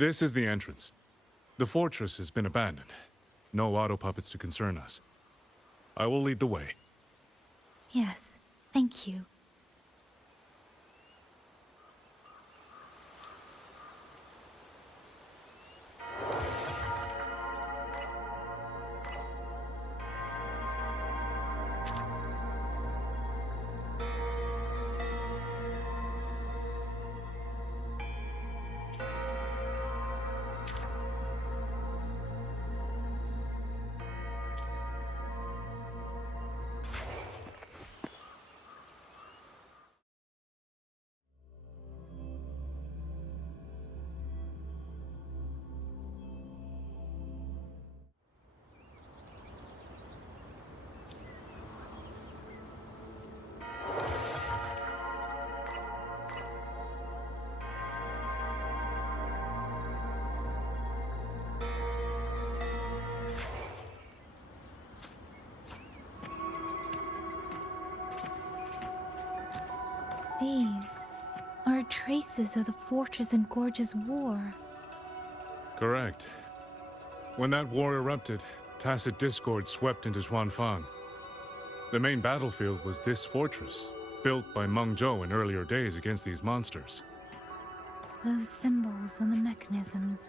This is the entrance. The fortress has been abandoned. No auto puppets to concern us. I will lead the way. Yes, thank you. These are traces of the Fortress and Gorge's war. Correct. When that war erupted, tacit discord swept into Xuanfang. The main battlefield was this fortress, built by Meng Zhou in earlier days against these monsters. Those symbols on the mechanisms.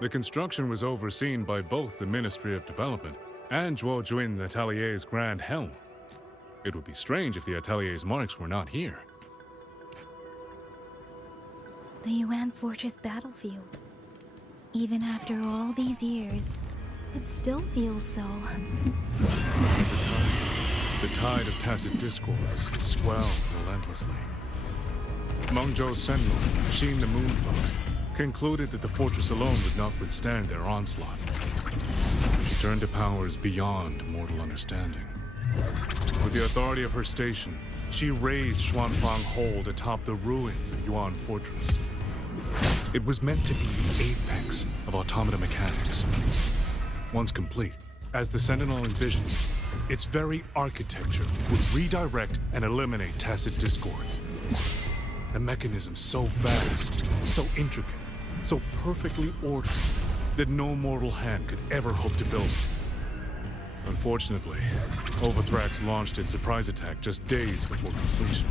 The construction was overseen by both the Ministry of Development and Zhuo Jun Atelier's Grand Helm. It would be strange if the Atelier's marks were not here. The Yuan Fortress battlefield. Even after all these years, it still feels so. The tide of tacit discords swelled relentlessly. Meng Zhou's sentinel, Xin the Moonfox, concluded that the fortress alone would not withstand their onslaught. She turned to powers beyond mortal understanding. With the authority of her station, she raised Xuanfang Hold atop the ruins of Yuan Fortress. It was meant to be the apex of automata mechanics. Once complete, as the Sentinel envisioned, its very architecture would redirect and eliminate tacit discords. A mechanism so vast, so intricate, so perfectly ordered, that no mortal hand could ever hope to build it. Unfortunately, Overthrax launched its surprise attack just days before completion.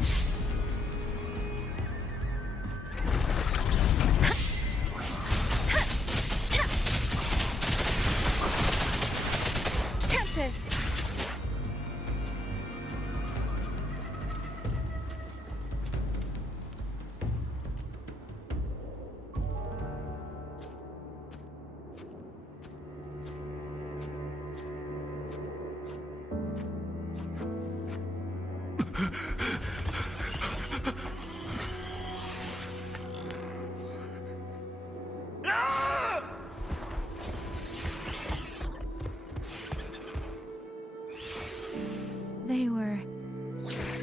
They were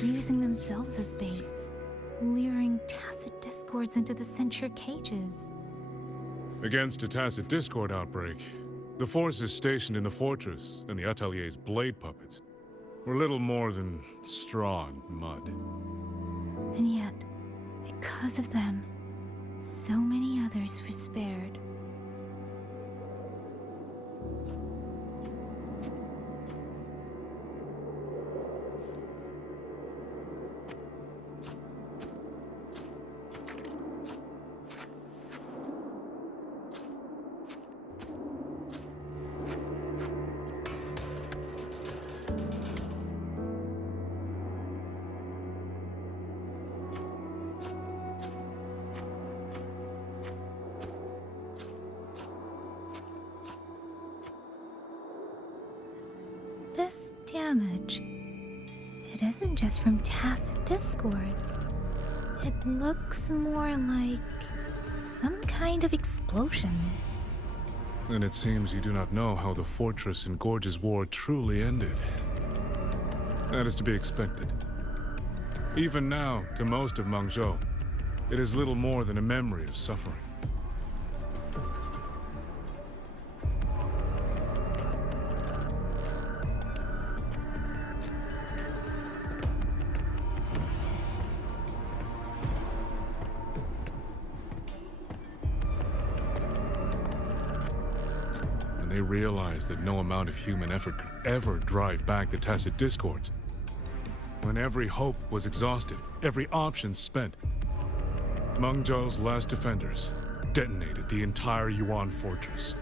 using themselves as bait, luring tacit discords into the censure cages. Against a tacit discord outbreak, the forces stationed in the fortress and the Atelier's blade puppets were little more than straw and mud. And yet, because of them, so many others were spared. This damage, it isn't just from tacit discords. It looks more like some kind of explosion. And it seems you do not know how the fortress in Gorge's war truly ended. That is to be expected. Even now, to most of Meng Zhou, it is little more than a memory of suffering. They realized that no amount of human effort could ever drive back the Tacit Discords. When every hope was exhausted, every option spent, Mengzhou's last defenders detonated the entire Yuan fortress.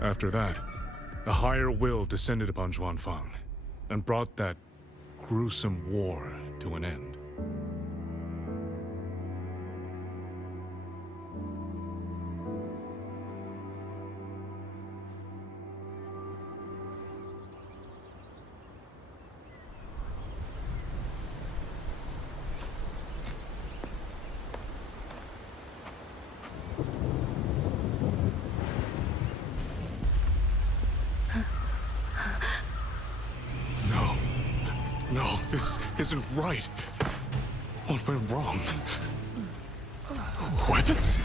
After that, a higher will descended upon Zhuanfang and brought that gruesome war to an end. No, this isn't right. What went wrong? Weapons?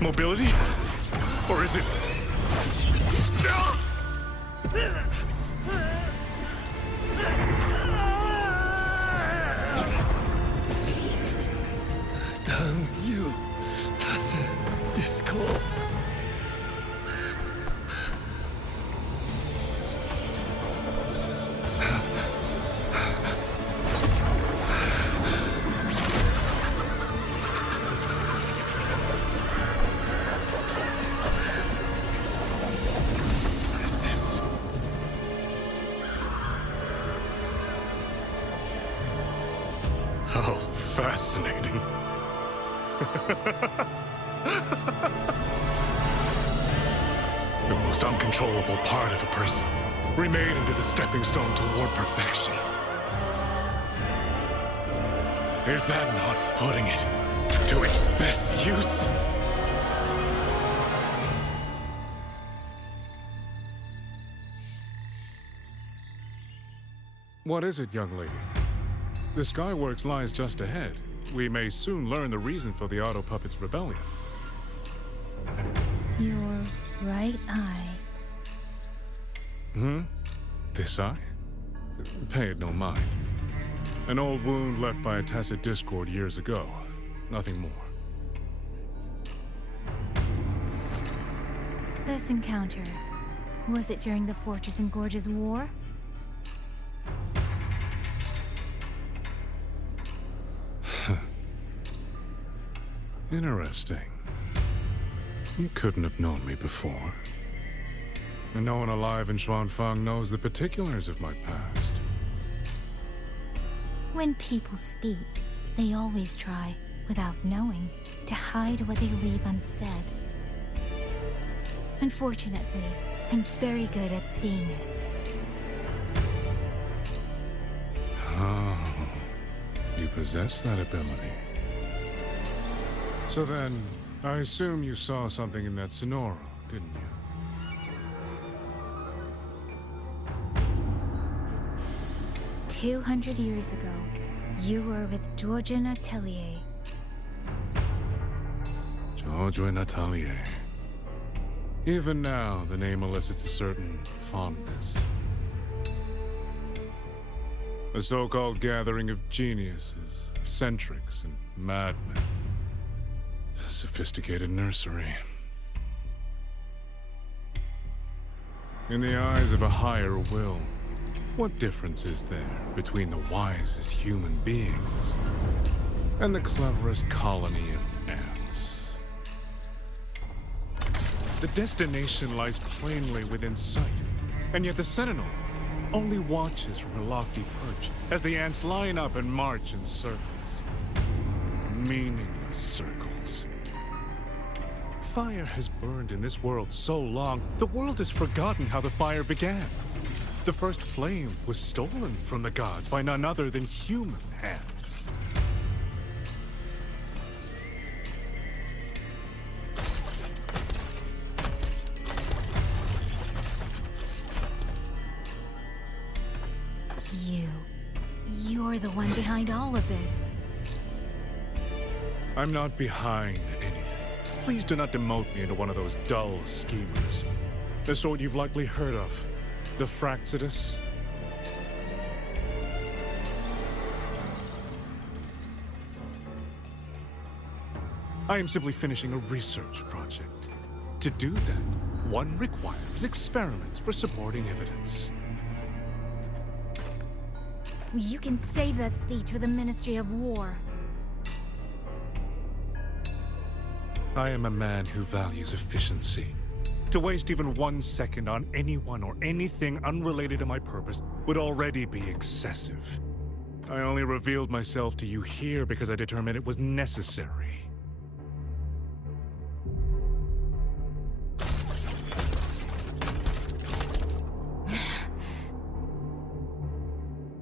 Mobility? Or is it... Damn you, Tacit Discord. Oh, fascinating. The most uncontrollable part of a person, remade into the stepping stone toward perfection. Is that not putting it to its best use? What is it, young lady? The Skyworks lies just ahead. We may soon learn the reason for the Auto Puppet's rebellion. Your right eye. This eye? Pay it no mind. An old wound left by a Tacit Discord years ago. Nothing more. This encounter, was it during the Fortress and Gorges War? Interesting. You couldn't have known me before. And no one alive in Zhuanfang knows the particulars of my past. When people speak, they always try, without knowing, to hide what they leave unsaid. Unfortunately, I'm very good at seeing it. Oh, you possess that ability. So then, I assume you saw something in that Sonora, didn't you? 200 years ago, you were with Georgian Atelier. George Natelier. Even now, the name elicits a certain fondness. A so-called gathering of geniuses, eccentrics, and madmen. A sophisticated nursery. In the eyes of a higher will, what difference is there between the wisest human beings and the cleverest colony of ants? The destination lies plainly within sight, and yet the Sentinel only watches from her lofty perch as the ants line up and march in circles. Meaningless circles. Fire has burned in this world so long, the world has forgotten how the fire began. The first flame was stolen from the gods by none other than human hands. You're the one behind all of this. I'm not behind anything. Please do not demote me into one of those dull schemers. The sort you've likely heard of. The Fraxidus. I am simply finishing a research project. To do that, one requires experiments for supporting evidence. You can save that speech for the Ministry of War. I am a man who values efficiency. To waste even 1 second on anyone or anything unrelated to my purpose would already be excessive. I only revealed myself to you here because I determined it was necessary.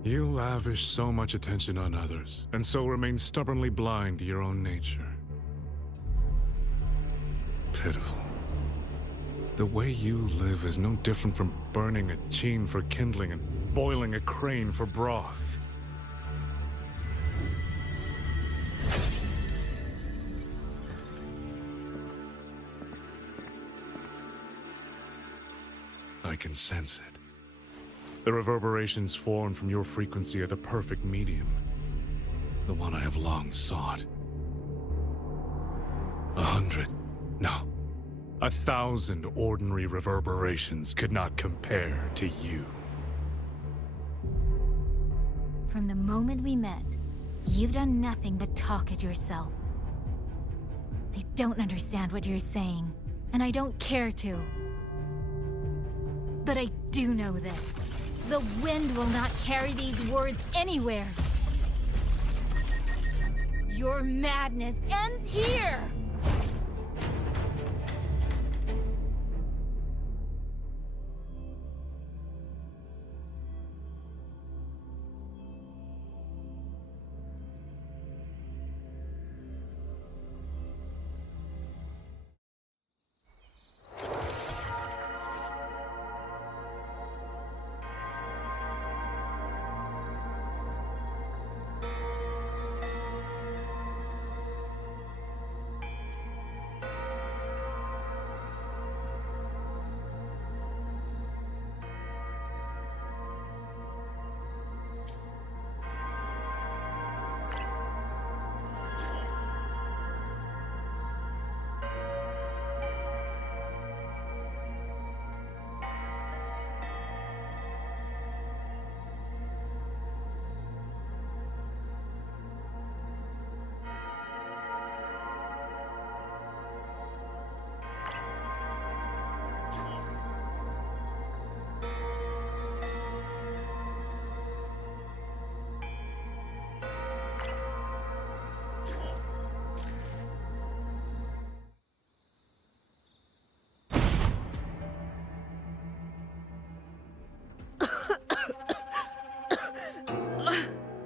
You lavish so much attention on others, and so remain stubbornly blind to your own nature. Pitiful. The way you live is no different from burning a chine for kindling and boiling a crane for broth. I can sense it. The reverberations formed from your frequency are the perfect medium. The one I have long sought. 100, no, 1,000 ordinary reverberations could not compare to you. From the moment we met, you've done nothing but talk at yourself. I don't understand what you're saying, and I don't care to. But I do know this. The wind will not carry these words anywhere. Your madness ends here!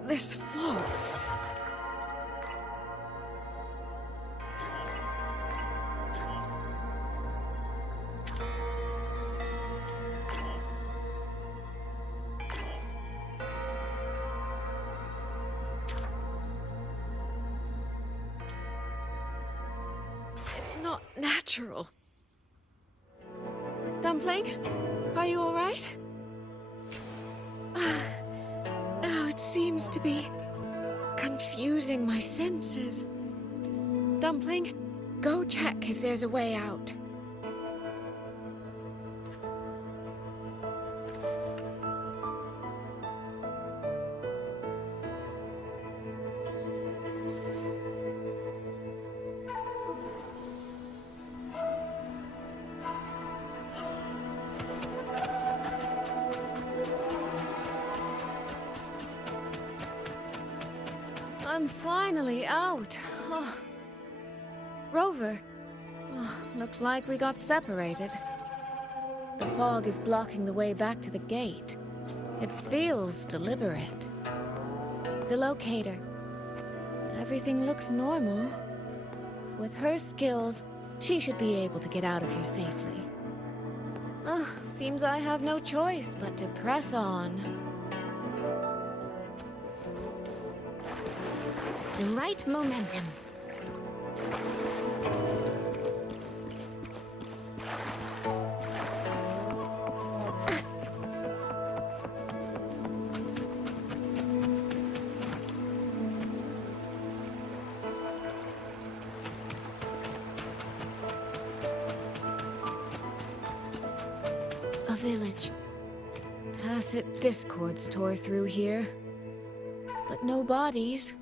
This fog. It's not natural. Dumpling, are you all right? Oh, it seems to be confusing my senses. Dumpling, go check if there's a way out. I'm finally out. Oh. Rover. Oh, looks like we got separated. The fog is blocking the way back to the gate. It feels deliberate. The locator. Everything looks normal. With her skills, she should be able to get out of here safely. Seems I have no choice but to press on. The right momentum. village. Tacit discords tore through here. But no bodies.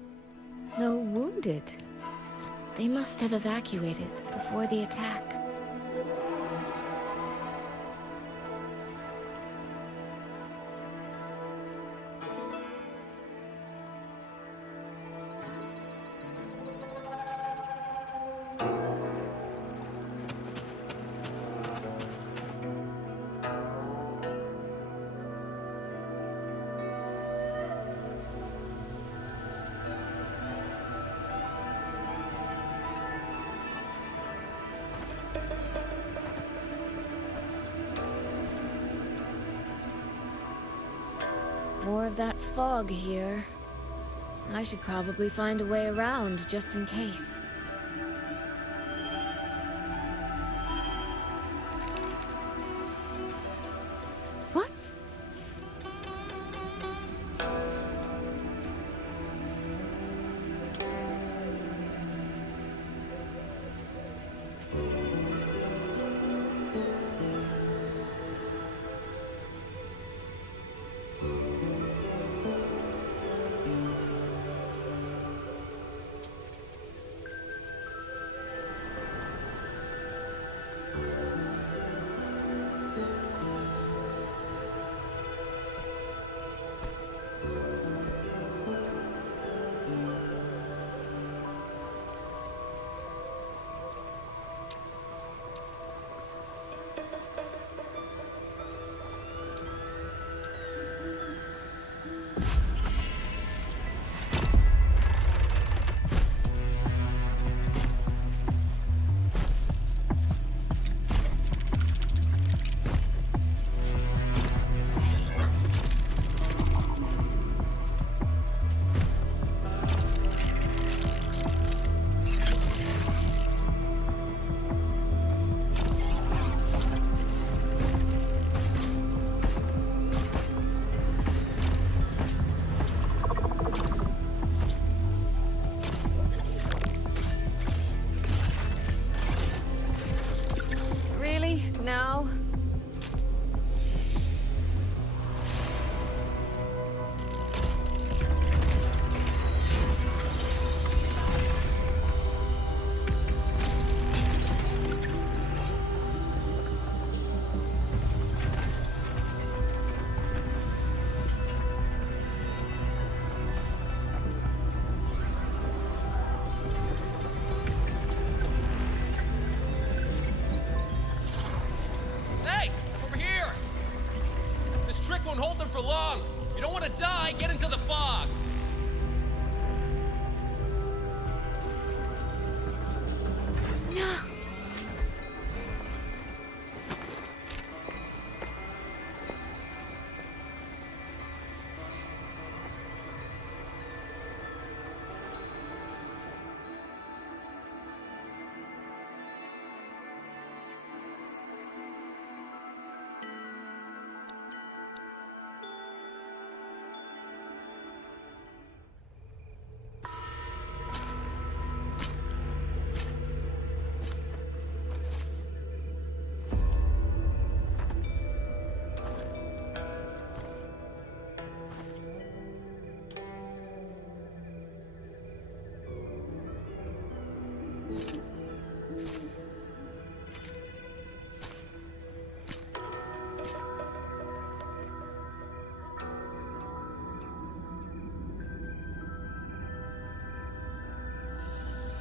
No wounded. They must have evacuated before the attack. More of that fog here. I should probably find a way around, just in case. What? Now? Won't hold them for long. You don't want to die, get into the fog. No.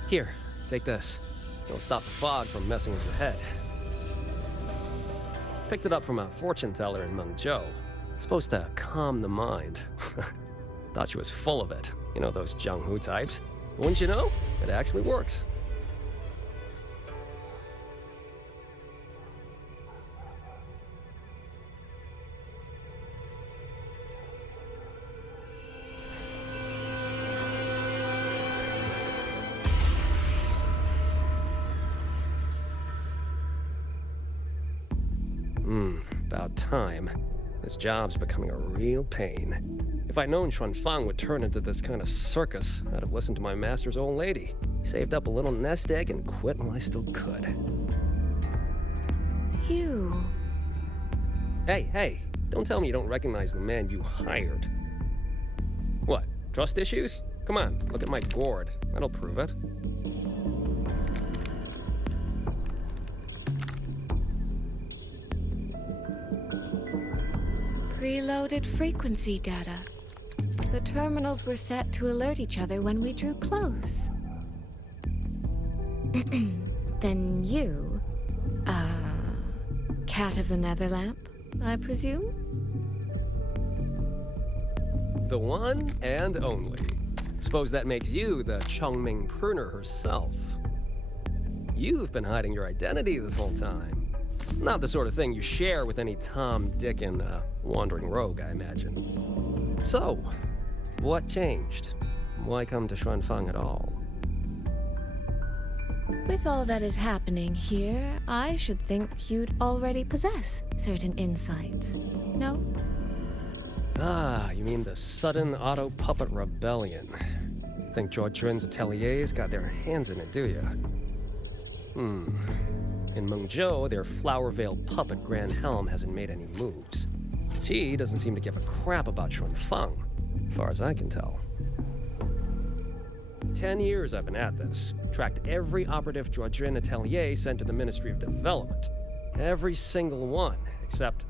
Here, take this. It'll stop the fog from messing with your head. Picked it up from a fortune teller in Mengzhou. Supposed to calm the mind. Thought she was full of it. You know, those Jianghu types. But wouldn't you know? It actually works. About time. This job's becoming a real pain. If I'd known Xuanfang would turn into this kind of circus, I'd have listened to my master's old lady. Saved up a little nest egg and quit while I still could. You... Hey, don't tell me you don't recognize the man you hired. What, trust issues? Come on, look at my gourd. That'll prove it. Preloaded frequency data. The terminals were set to alert each other when we drew close. Then you, Cat of the Netherlamp, I presume? The one and only. Suppose that makes you the Chongming pruner herself. You've been hiding your identity this whole time. Not the sort of thing you share with any Tom, Dick, and wandering rogue, I imagine. So, what changed? Why come to Xuanfang at all? With all that is happening here, I should think you'd already possess certain insights. No? Ah, you mean the sudden auto-puppet rebellion. Think Zhuochun's ateliers got their hands in it, do you? In Mengzhou, their flower-veiled puppet Grand Helm hasn't made any moves. She doesn't seem to give a crap about Xuanfang, as far as I can tell. 10 years I've been at this. Tracked every operative Zhuochun atelier sent to the Ministry of Development. Every single one, except...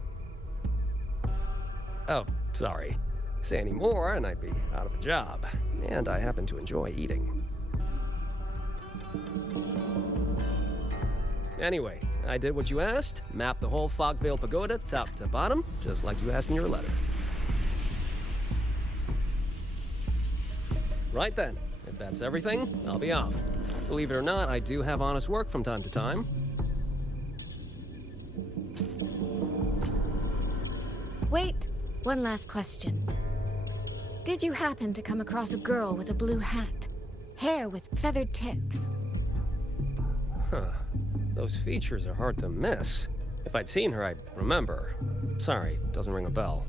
Oh, sorry. Say any more and I'd be out of a job. And I happen to enjoy eating. Anyway, I did what you asked. Mapped the whole Fogvale Pagoda top to bottom, just like you asked in your letter. Right then. If that's everything, I'll be off. Believe it or not, I do have honest work from time to time. Wait, one last question. Did you happen to come across a girl with a blue hat? Hair with feathered tips? Huh. Those features are hard to miss. If I'd seen her, I'd remember. Sorry, doesn't ring a bell.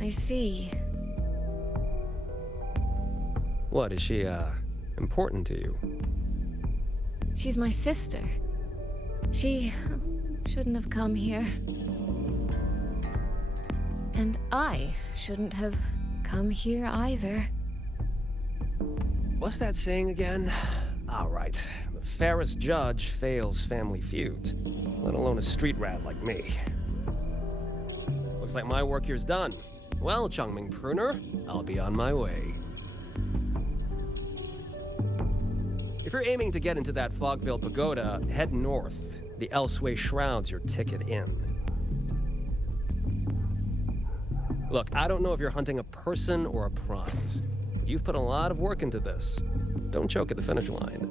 I see. What, is she, important to you? She's my sister. She shouldn't have come here. And I shouldn't have come here either. What's that saying again? All right. The fairest judge fails family feuds, let alone a street rat like me. Looks like my work here's done. Well, Chongming Pruner, I'll be on my way. If you're aiming to get into that Fogvale Pagoda, head north. The Elseway Shroud's your ticket in. Look, I don't know if you're hunting a person or a prize. You've put a lot of work into this. Don't choke at the finish line.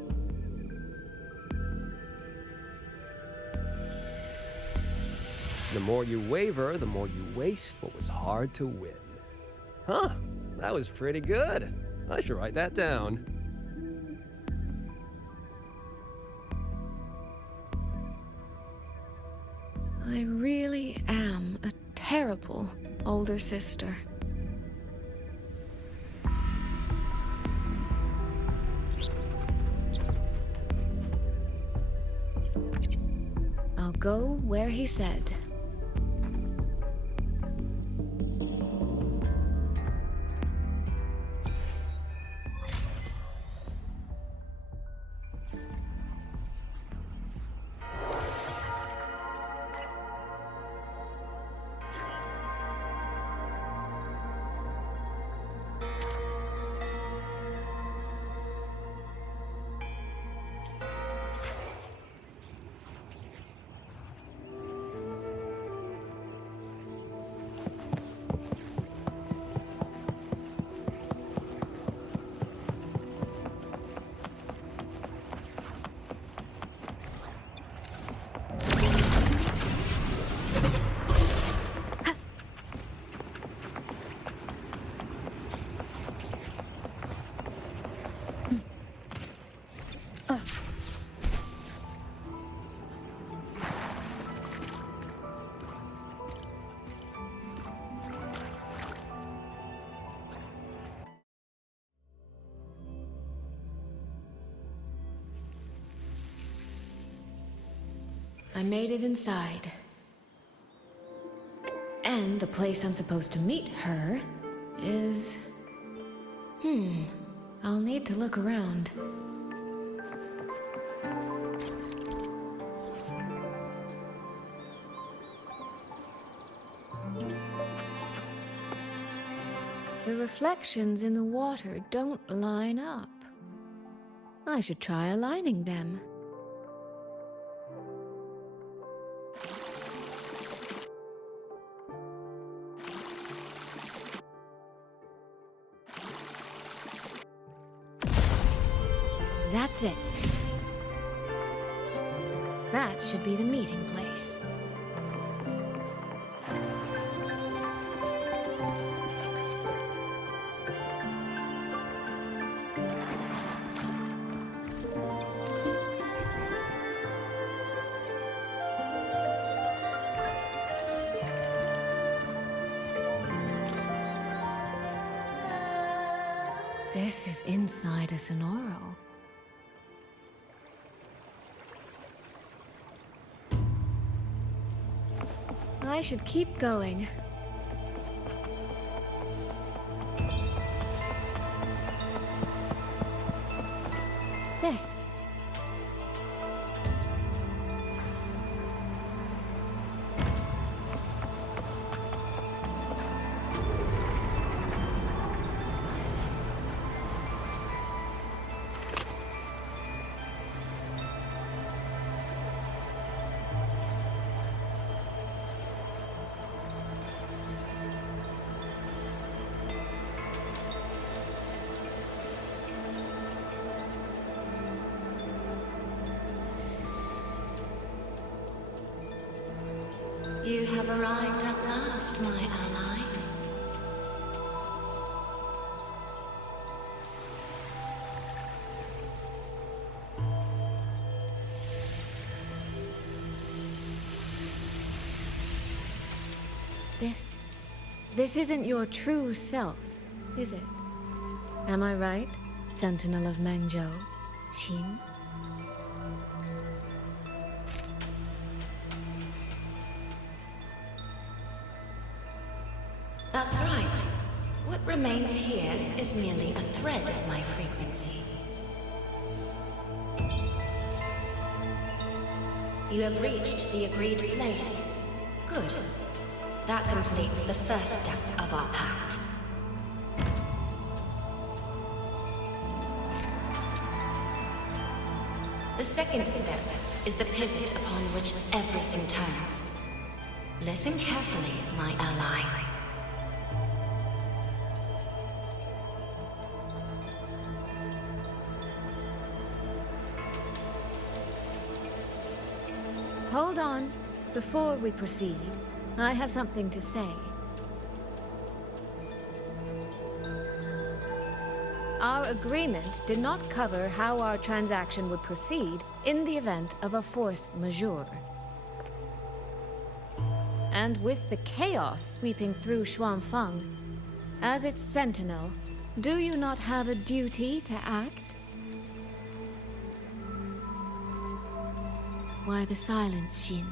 The more you waver, the more you waste what was hard to win. Huh, that was pretty good. I should write that down. I really am a terrible older sister. I'll go where he said. I made it inside. And the place I'm supposed to meet her is... I'll need to look around. The reflections in the water don't line up. I should try aligning them. That's it. That should be the meeting place. This is inside a Sonoro. I should keep going. This. You have arrived at last, my ally. This isn't your true self, is it? Am I right, Sentinel of Mengzhou, Xin? That's right. What remains here is merely a thread of my frequency. You have reached the agreed place. Good. That completes the first step of our pact. The second step is the pivot upon which everything turns. Listen carefully, my ally. Hold on. Before we proceed, I have something to say. Our agreement did not cover how our transaction would proceed in the event of a force majeure. And with the chaos sweeping through Xuanfeng, as its sentinel, do you not have a duty to act? Why the silence, Xin?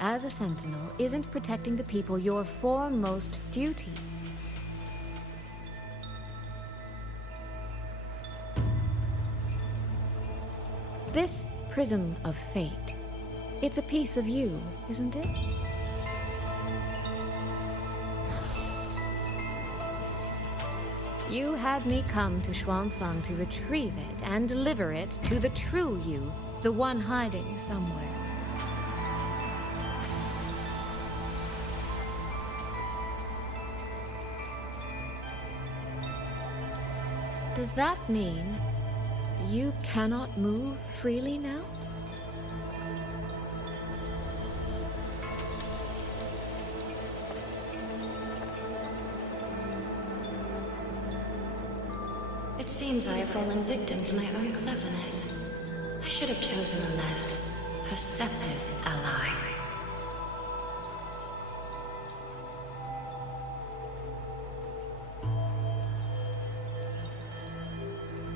As a sentinel, isn't protecting the people your foremost duty? This prism of fate, it's a piece of you, isn't it? You had me come to Xuanfeng to retrieve it and deliver it to the true you, the one hiding somewhere. Does that mean you cannot move freely now? It seems I have fallen victim to my own cleverness. I should have chosen a less perceptive ally.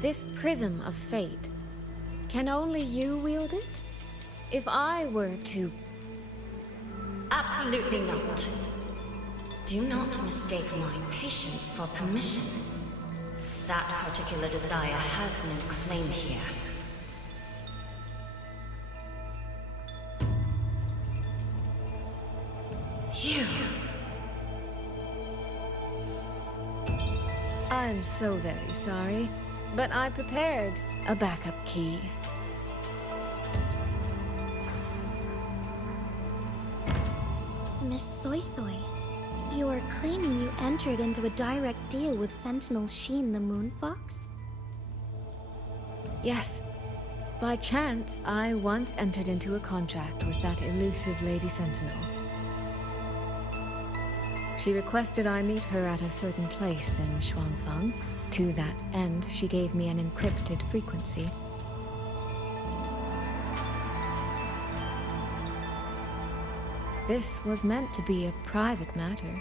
This prism of fate, can only you wield it? If I were to... Absolutely not. Do not mistake my patience for permission. That particular desire has no claim here. You... I'm so very sorry, but I prepared a backup key. Miss Soy Soy, you are claiming you entered into a direct deal with Sentinel Sheen the Moonfox? Yes. By chance, I once entered into a contract with that elusive Lady Sentinel. She requested I meet her at a certain place in Xuanfang. To that end, she gave me an encrypted frequency. This was meant to be a private matter,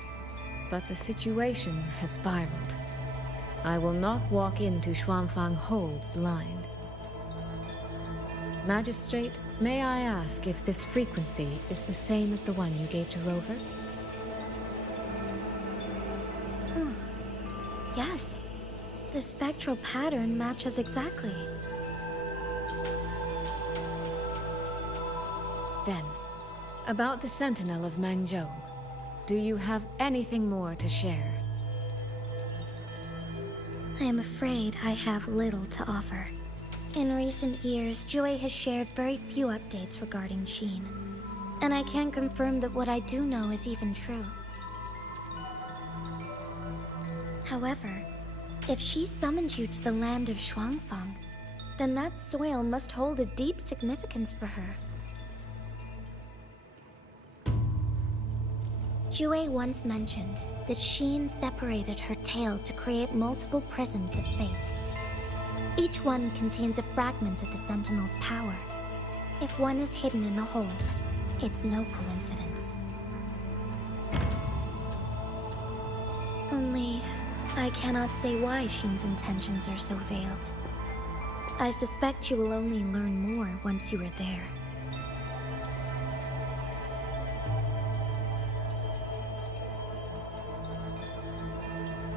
but the situation has spiraled. I will not walk into Xuanfang Hold blind. Magistrate, may I ask if this frequency is the same as the one you gave to Rover? Yes. The spectral pattern matches exactly. Then, about the Sentinel of Mangzhou, do you have anything more to share? I am afraid I have little to offer. In recent years, Jue has shared very few updates regarding Sheen. And I can confirm that what I do know is even true. However, if she summoned you to the land of Xuanfang, then that soil must hold a deep significance for her. Jue once mentioned that Sheen separated her tail to create multiple prisms of fate. Each one contains a fragment of the Sentinel's power. If one is hidden in the hold, it's no coincidence. Only, I cannot say why Sheen's intentions are so veiled. I suspect you will only learn more once you are there.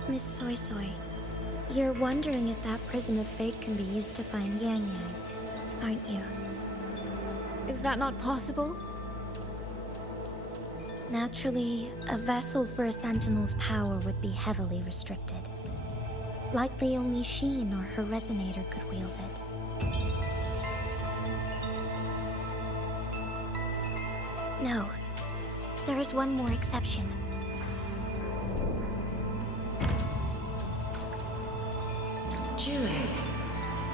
Miss Soy Soy, you're wondering if that prism of fate can be used to find Yang Yang, aren't you? Is that not possible? Naturally, a vessel for a Sentinel's power would be heavily restricted. Likely only Sheen or her resonator could wield it. No. There is one more exception. Jue,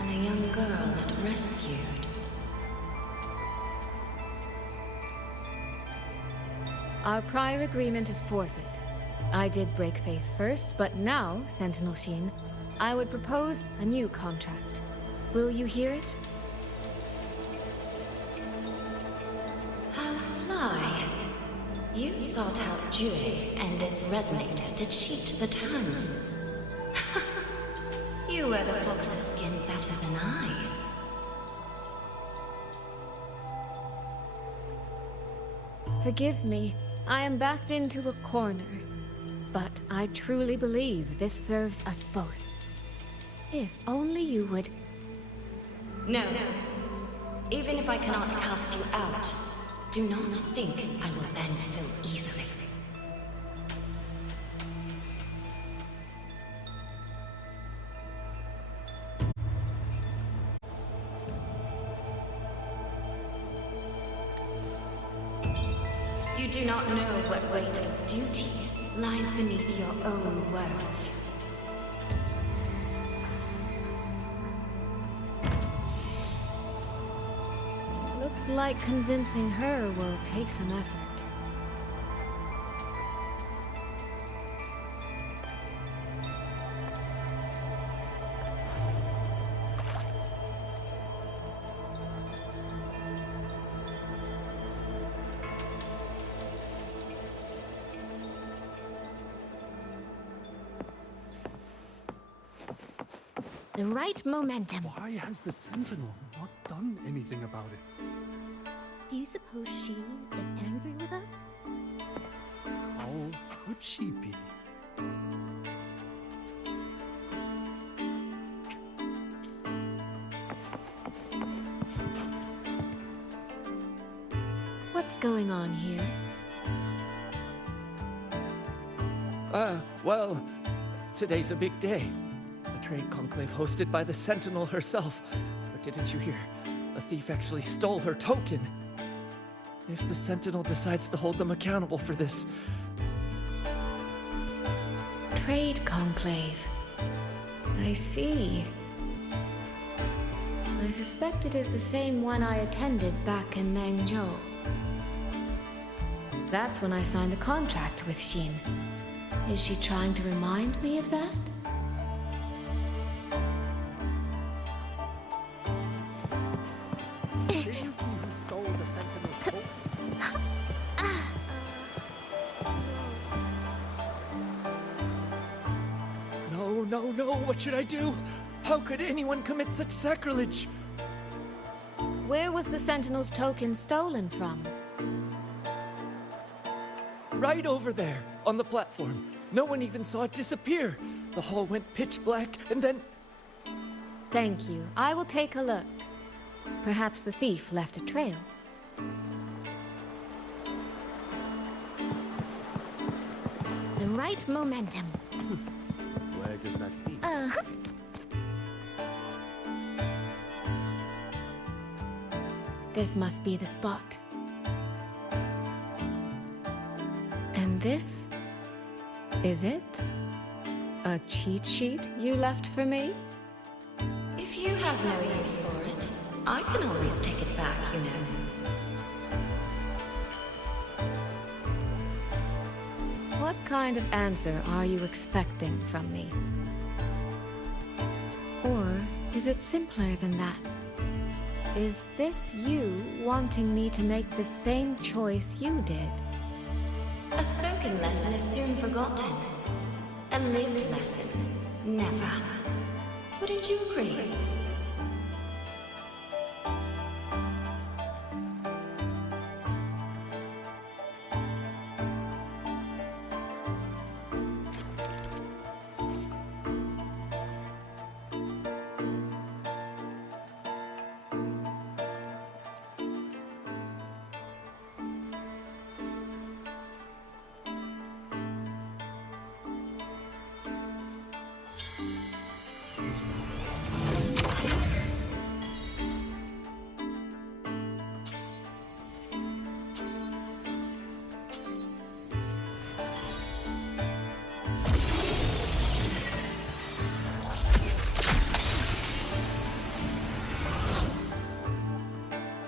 and a young girl it rescued. Our prior agreement is forfeit. I did break faith first, but now, Sentinel Sheen, I would propose a new contract. Will you hear it? How sly. You sought out Jue and its resonator to cheat the terms. You wear the fox's skin better than I. Forgive me. I am backed into a corner. But I truly believe this serves us both. If only you would... No. Even if I cannot cast you out, do not think I will bend so easily. You do not know what weight of duty lies beneath your own words. Looks like convincing her will take some effort. The right momentum. Why has the Sentinel not done anything about it? Do you suppose she is angry with us? How could she be? What's going on here? Well, today's a big day. A trade conclave hosted by the Sentinel herself. But didn't you hear? A thief actually stole her token. If the Sentinel decides to hold them accountable for this... Trade conclave. I see. I suspect it is the same one I attended back in Mengzhou. That's when I signed the contract with Xin. Is she trying to remind me of that? Did you see who stole the Sentinel's token? No, what should I do? How could anyone commit such sacrilege? Where was the Sentinel's token stolen from? Right over there, on the platform. No one even saw it disappear. The hall went pitch black, and then... Thank you. I will take a look. Perhaps the thief left a trail. The right momentum. Where does that lead? This must be the spot. And this? Is it? A cheat sheet you left for me? If you have no use for it, I can always take it back, you know. What kind of answer are you expecting from me? Or is it simpler than that? Is this you wanting me to make the same choice you did? A spoken lesson is soon forgotten. A lived lesson, never. Wouldn't you agree?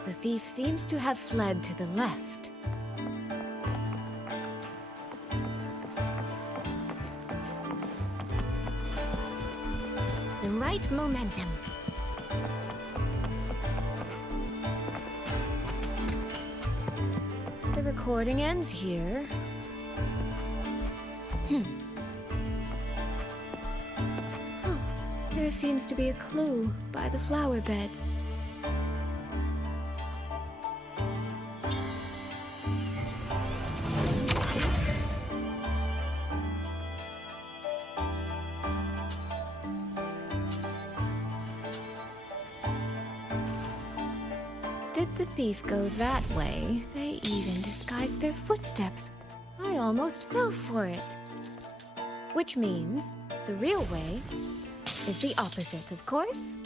The thief seems to have fled to the left. The right momentum. The recording ends here. Oh, there seems to be a clue by the flower bed. Did the thief go that way? They even disguised their footsteps. I almost fell for it. Which means the real way is the opposite, of course.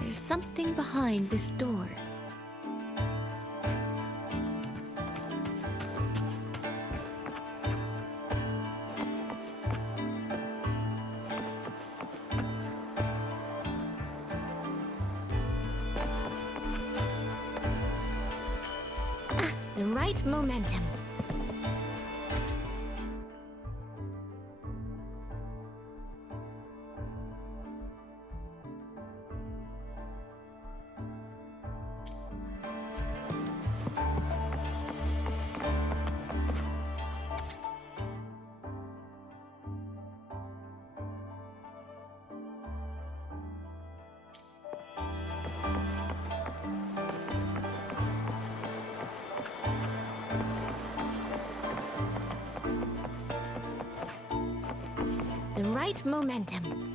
There's something behind this door. The right momentum. right momentum.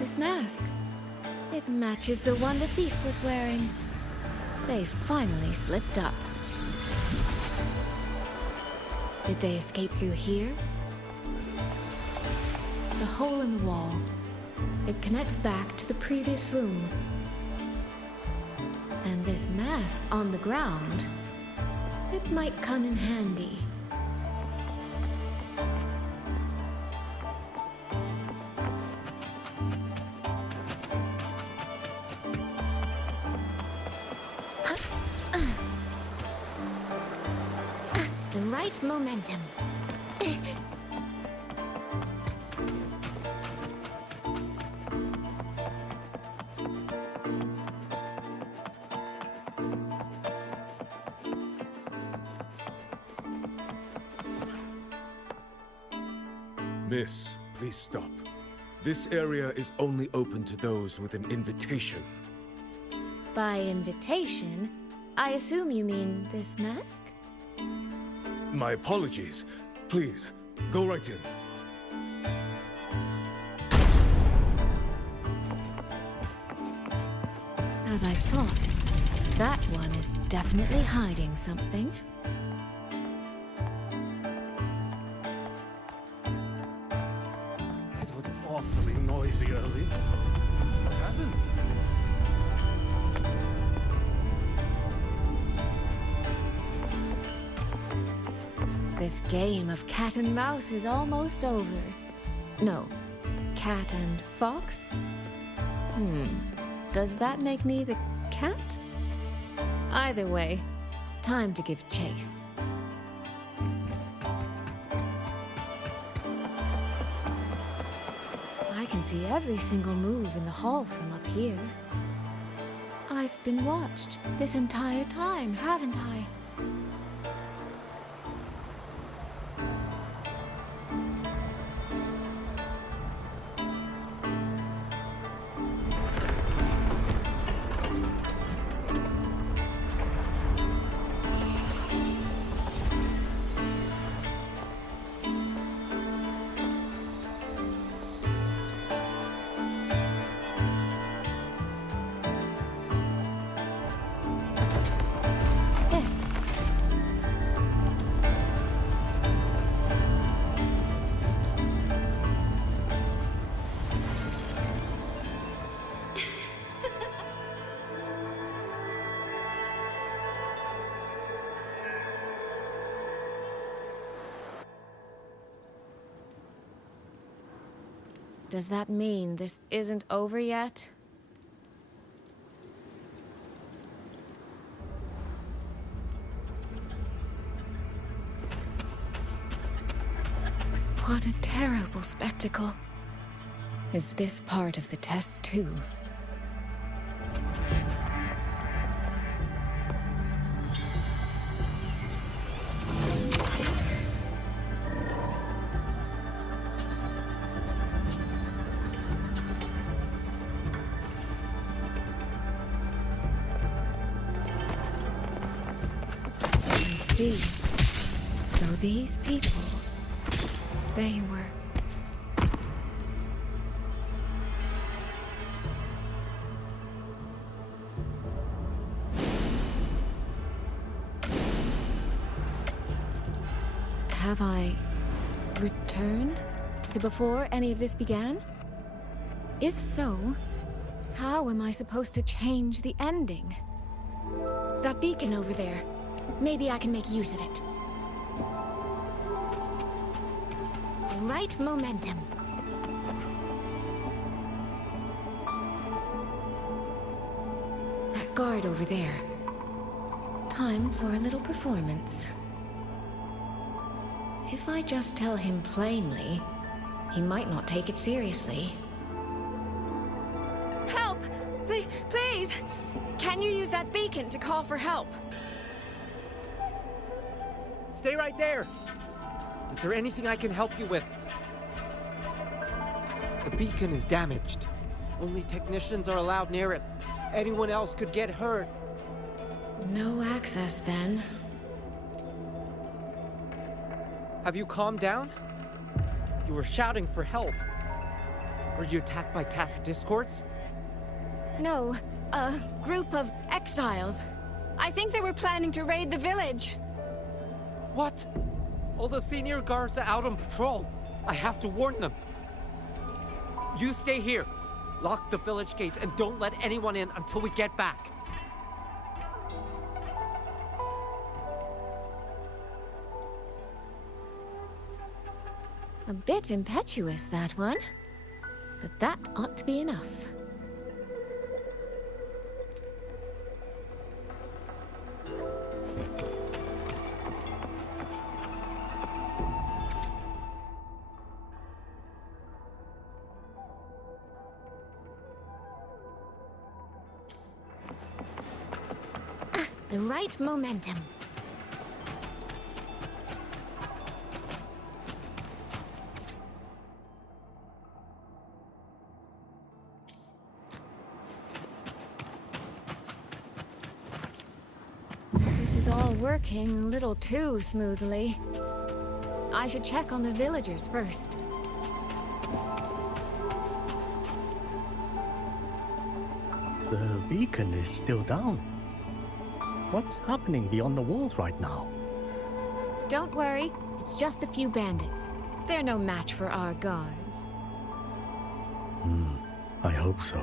This mask. It matches the one the thief was wearing. They finally slipped up. Did they escape through here? The hole in the wall. It connects back to the previous room. And this mask on the ground, it might come in handy. The right momentum. Miss, please stop. This area is only open to those with an invitation. By invitation, I assume you mean this mask? My apologies. Please, go right in. As I thought, that one is definitely hiding something. It was awfully noisy earlier. What happened? This game of cat and mouse is almost over. No, cat and fox? Does that make me the cat? Either way, time to give chase. I can see every single move in the hall from up here. I've been watched this entire time, haven't I? Yes. Does that mean this isn't over yet? What a terrible spectacle. Is this part of the test too? I see. So these people, they were... Have I returned to before any of this began? If so, how am I supposed to change the ending? That beacon over there, maybe I can make use of it. The right momentum. That guard over there. Time for a little performance. If I just tell him plainly, he might not take it seriously. Help! Please! Can you use that beacon to call for help? Stay right there! Is there anything I can help you with? The beacon is damaged. Only technicians are allowed near it. Anyone else could get hurt. No access, then. Have you calmed down? You were shouting for help. Were you attacked by tacit discords? No, a group of exiles. I think they were planning to raid the village. What? All the senior guards are out on patrol. I have to warn them. You stay here. Lock the village gates and don't let anyone in until we get back. A bit impetuous, that one. But that ought to be enough. The right momentum. This is all working a little too smoothly. I should check on the villagers first. The beacon is still down. What's happening beyond the walls right now? Don't worry, it's just a few bandits. They're no match for our guards. I hope so.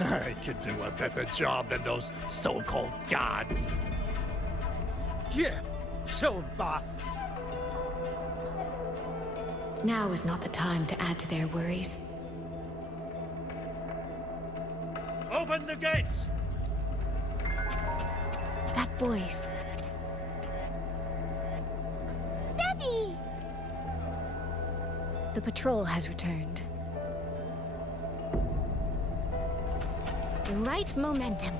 I could do a better job than those so-called gods. Yeah, show 'em, boss. Now is not the time to add to their worries. Open the gates! That voice. Daddy! The patrol has returned. The right momentum.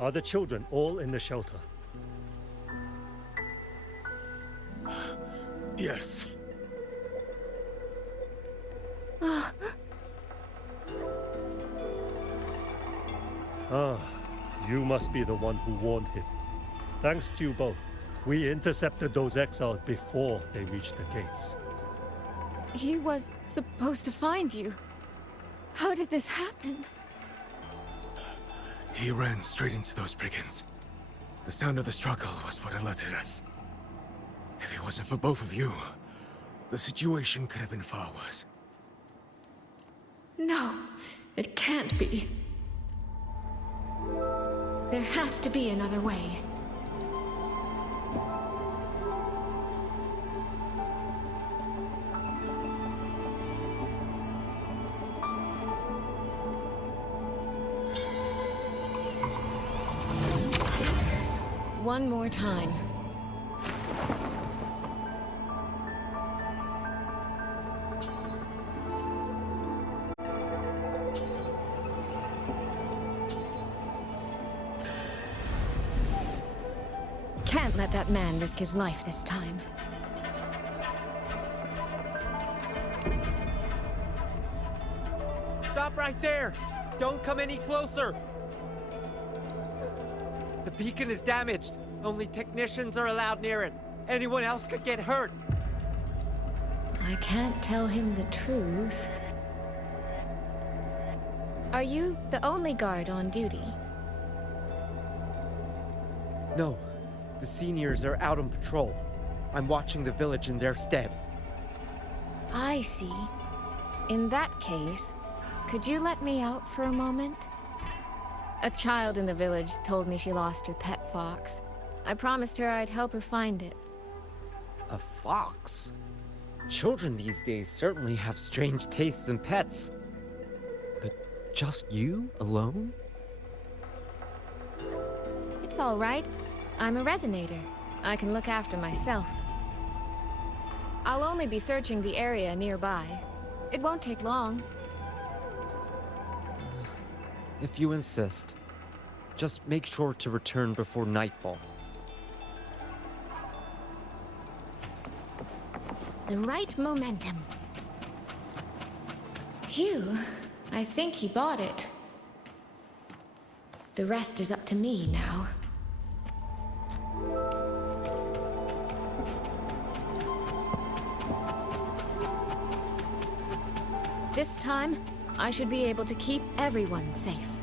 Are the children all in the shelter? Yes. You must be the one who warned him. Thanks to you both, we intercepted those exiles before they reached the gates. He was supposed to find you. How did this happen? He ran straight into those brigands. The sound of the struggle was what alerted us. If it wasn't for both of you, the situation could have been far worse. No, it can't be. There has to be another way. One more time. Can't let that man risk his life this time. Stop right there! Don't come any closer! The beacon is damaged. Only technicians are allowed near it. Anyone else could get hurt. I can't tell him the truth. Are you the only guard on duty? No. The seniors are out on patrol. I'm watching the village in their stead. I see. In that case, could you let me out for a moment? A child in the village told me she lost her pet fox. I promised her I'd help her find it. A fox? Children these days certainly have strange tastes in pets. But just you alone? It's all right. I'm a resonator. I can look after myself. I'll only be searching the area nearby. It won't take long. If you insist, just make sure to return before nightfall. The right momentum. Phew, I think he bought it. The rest is up to me now. This time, I should be able to keep everyone safe.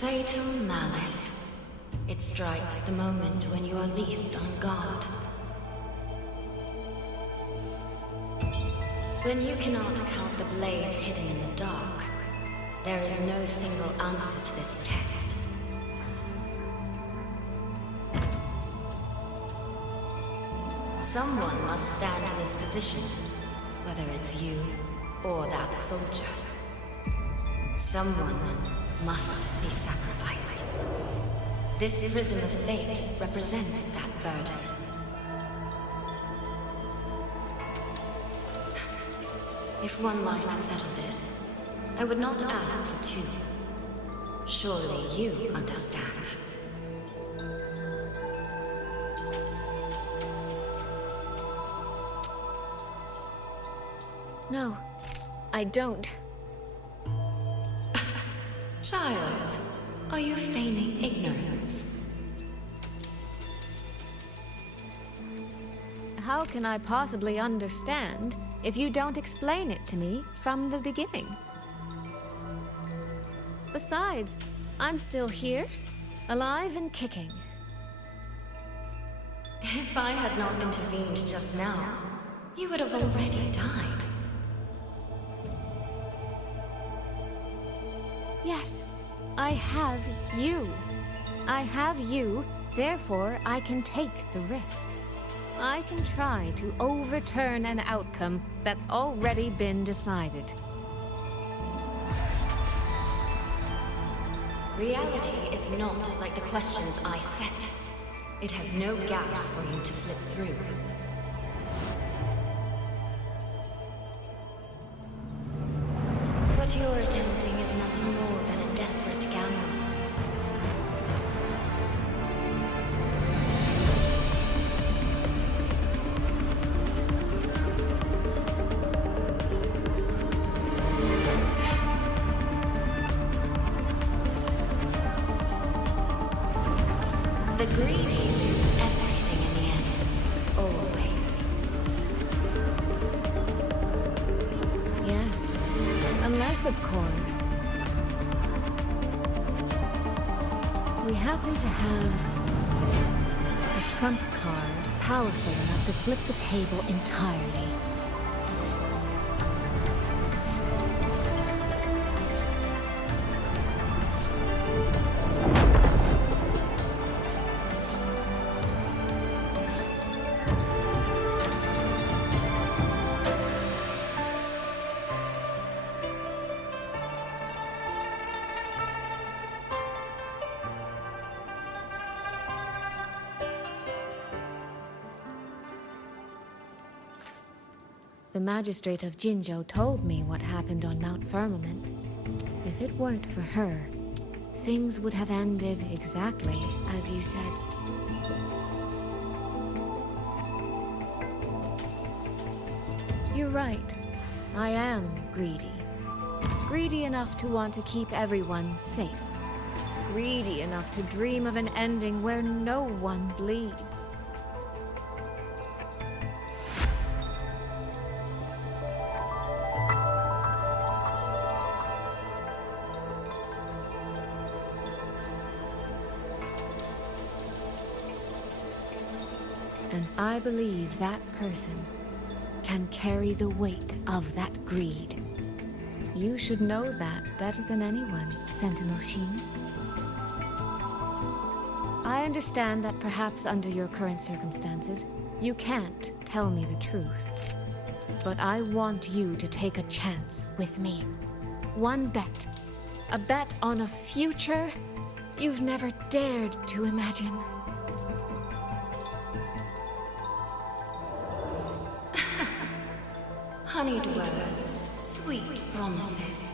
Fatal malice. It strikes the moment when you are least on guard. When you cannot count the blades hidden in the dark, there is no single answer to this test. Someone must stand in this position, whether it's you or that soldier. Someone must be sacrificed. This prism of fate represents that burden. If one life could settle this, I would not ask for two. Surely you understand. No, I don't. Child, are you feigning ignorance? How can I possibly understand if you don't explain it to me from the beginning? Besides, I'm still here, alive and kicking. If I had not intervened just now, you would have already died. Yes, I have you. I have you, therefore I can take the risk. I can try to overturn an outcome that's already been decided. Reality is not like the questions I set. It has no gaps for you to slip through. What you're attempting is nothing more than a desperate gamble. The greedy lose everything in the end. Always. Yes. Unless, of course, we happen to have a trump card powerful enough to flip the table entirely. The magistrate of Jinzhou told me what happened on Mount Firmament. If it weren't for her, things would have ended exactly as you said. You're right. I am greedy. Greedy enough to want to keep everyone safe. Greedy enough to dream of an ending where no one bleeds. And I believe that person can carry the weight of that greed. You should know that better than anyone, Sentinel Sheen. I understand that perhaps under your current circumstances, you can't tell me the truth. But I want you to take a chance with me. One bet. A bet on a future you've never dared to imagine. Honeyed words, sweet promises.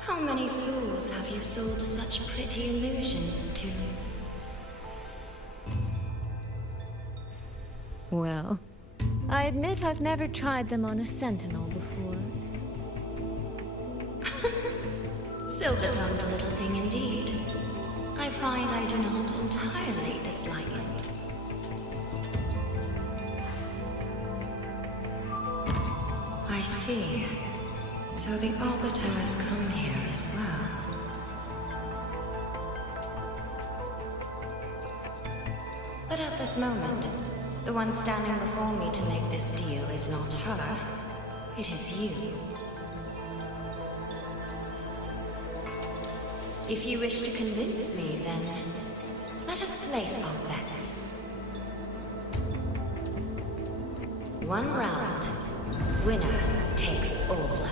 How many souls have you sold such pretty illusions to? Well, I admit I've never tried them on a sentinel before. Silver-tongued little thing indeed. I find I do not entirely dislike it. I see. So the Arbiter has come here as well. But at this moment, the one standing before me to make this deal is not her. It is you. If you wish to convince me, then let us place our bets. One round. Winner takes all.